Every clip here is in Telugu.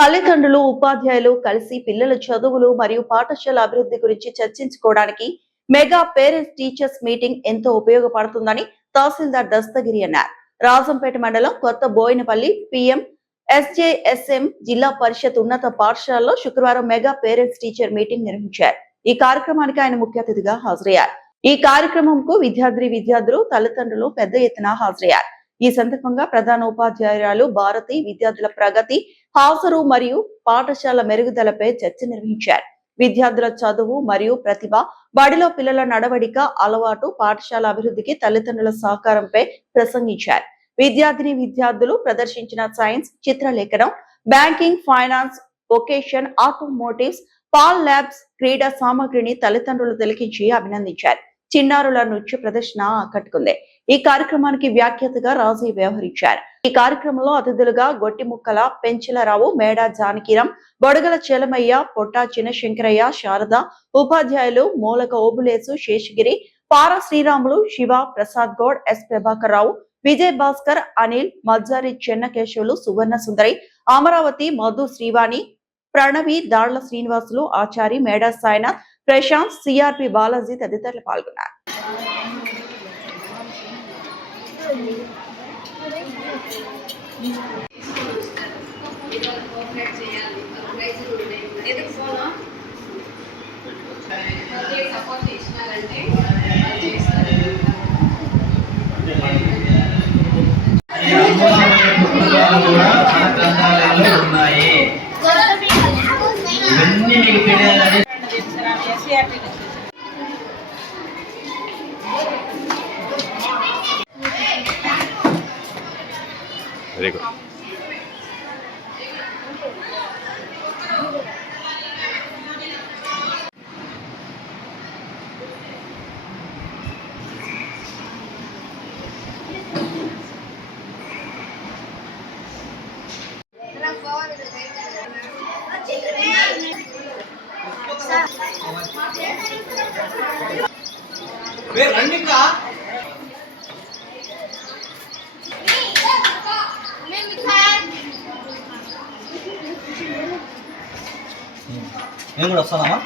తల్లిదండ్రులు, ఉపాధ్యాయులు కలిసి పిల్లల చదువులు మరియు పాఠశాల అభివృద్ధి గురించి చర్చించుకోవడానికి మెగా పేరెంట్స్ టీచర్స్ మీటింగ్ ఎంతో ఉపయోగపడుతుందని తహసీల్దార్ దస్తగిరి అన్నారు. రాజంపేట మండలం కొత్త బోయినపల్లి పిఎం ఎస్జేఎస్ఎం జిల్లా పరిషత్ ఉన్నత పాఠశాలలో శుక్రవారం మెగా పేరెంట్స్ టీచర్ మీటింగ్ నిర్వహించారు. ఈ కార్యక్రమానికి ఆయన ముఖ్య అతిథిగా హాజరయ్యారు. ఈ కార్యక్రమంకు విద్యార్థులు, తల్లిదండ్రులు పెద్ద ఎత్తున హాజరయ్యారు. ఈ సందర్భంగా ప్రధాన ఉపాధ్యాయురాలు భారతి విద్యార్థుల ప్రగతి, హాజరు మరియు పాఠశాల మెరుగుదలపై చర్చ నిర్వహించారు. విద్యార్థుల చదువు మరియు ప్రతిభ, బడిలో పిల్లల నడవడిక, అలవాటు, పాఠశాల అభివృద్ధికి తల్లిదండ్రుల సహకారంపై ప్రసంగించారు. విద్యార్థులు ప్రదర్శించిన సైన్స్, చిత్రలేఖనం, బ్యాంకింగ్, ఫైనాన్స్, వొకేషన్, ఆటోమోటివ్స్, పాల్ ల్యాబ్స్, క్రీడా సామగ్రిని తల్లిదండ్రులు తిలకించి అభినందించారు. చిన్నారుల నృత్య ప్రదర్శన ఆకట్టుకుంది. ఈ కార్యక్రమానికి వ్యాఖ్యాతగా రాజీ వ్యవహరించారు. ఈ కార్యక్రమంలో అతిథులుగా గొట్టిముక్కల పెంచలరావు, మేడా జానకిరం, బొడగల చెలమయ్య, పొట్టా చిన్నశంకరయ్య, శారద, ఉపాధ్యాయులు మూలక ఓబులేసు, శేషగిరి, పారా శ్రీరాములు, శివ, ప్రసాద్ గౌడ్, ఎస్ ప్రభాకర్ రావు, విజయ్ భాస్కర్, అనిల్, మజ్జారి, చెన్నకేశవులు, సువర్ణ సుందరి, అమరావతి, మధు, శ్రీవాణి, ప్రణవి, దాళ్ల శ్రీనివాసులు, ఆచారి, మేడా సాయినాథ్, ప్రశాంత్, సిఆర్పి బాలాజీ తదితరులు పాల్గొన్నారు. Very good. నేను కూడా వస్తానమ్మా.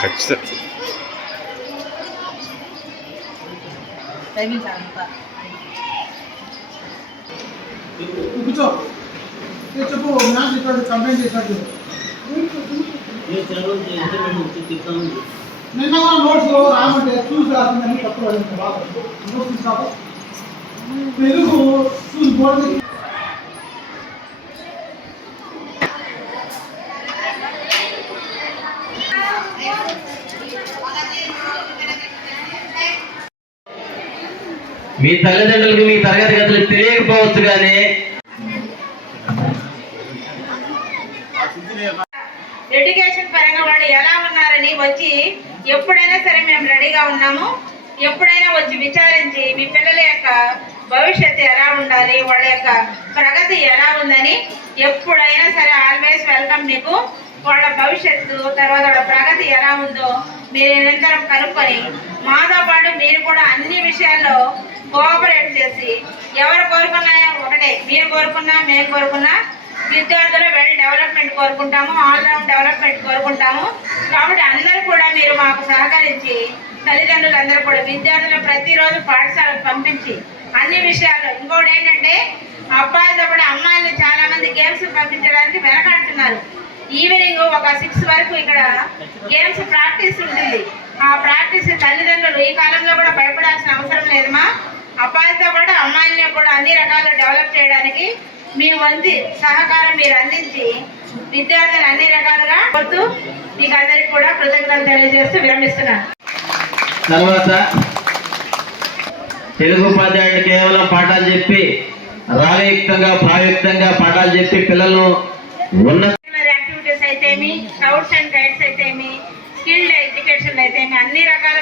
ఖచ్చితంగా కూర్చో. చెప్పు మ్యాథ్స్ ఇక్కడ కంప్లైంట్ చేశాడు. నిన్న కూడా నోట్స్ రామంటే చూసి రాసిందని తప్పు రాసింది. బాగా నోట్స్ తీసుకో. తెలుగు చూసి బోర్డు మీ తల్లిదండ్రులకు మీ తరగతి గదులు తెలియకపోవచ్చు, కానీ ఎడ్యుకేషన్ పరంగా వాళ్ళు ఎలా ఉన్నారని వచ్చి ఎప్పుడైనా సరే మేము రెడీగా ఉన్నాము. ఎప్పుడైనా వచ్చి విచారించి మీ పిల్లల యొక్క భవిష్యత్తు ఎలా ఉండాలి, వాళ్ళ యొక్క ప్రగతి ఎలా ఉందని ఎప్పుడైనా సరే ఆల్వేస్ వెల్కమ్. మీకు వాళ్ళ భవిష్యత్తు తర్వాత వాళ్ళ ప్రగతి ఎలా ఉందో మీరు నిరంతరం కనుక్కొని మాతో పాటు మీరు కూడా అన్ని విషయాల్లో కోఆపరేట్ చేసి ఎవరు కోరుకున్నా ఒకటే, మీరు కోరుకున్నా మేము కోరుకున్నా విద్యార్థుల వెల్ డెవలప్మెంట్ కోరుకుంటాము, ఆల్రౌండ్ డెవలప్మెంట్ కోరుకుంటాము. కాబట్టి అందరూ కూడా మీరు మాకు సహకరించి తల్లిదండ్రులందరూ కూడా విద్యార్థులు ప్రతిరోజు పాఠశాలకు పంపించి అన్ని విషయాల్లో. ఇంకోటి ఏంటంటే అబ్బాయిలతో కూడా అమ్మాయిలు చాలా మంది గేమ్స్ పంపించడానికి వెనకాడుతున్నారు. ఈవినింగ్ ఒక 6 వరకు ఇక్కడ గేమ్స్ ప్రాక్టీస్ ఉంటుంది. ఆ ప్రాక్టీస్ తల్లిదండ్రులు ఈ కాలంలో కూడా భయపడాల్సిన అవసరం లేదమ్మా. అబ్బాయిలతో కూడా అమ్మాయిల్ని కూడా అన్ని రకాలు డెవలప్ చేయడానికి మీ వంతు సహకారం మీరు అందించి విద్యార్థులు అన్ని రకాలుగా కొడుతూ మీకు అందరికి కూడా కృతజ్ఞతలు తెలియజేస్తూ విరమిస్తున్నాను. తర్వాత తెలుగు ఉపాధ్యాయుడు కేవలం పాఠాలు చెప్పి రాగయుక్తంగా భావయుక్తంగా పాఠాలు చెప్పి పిల్లలు ఉన్న యాక్టివిటీస్ అయితేమి, స్కౌట్స్ అండ్ గైడ్స్ అయితేమి, స్కిల్డ్ ఎడ్యుకేషన్ అయితేమి అన్ని రకాలుగా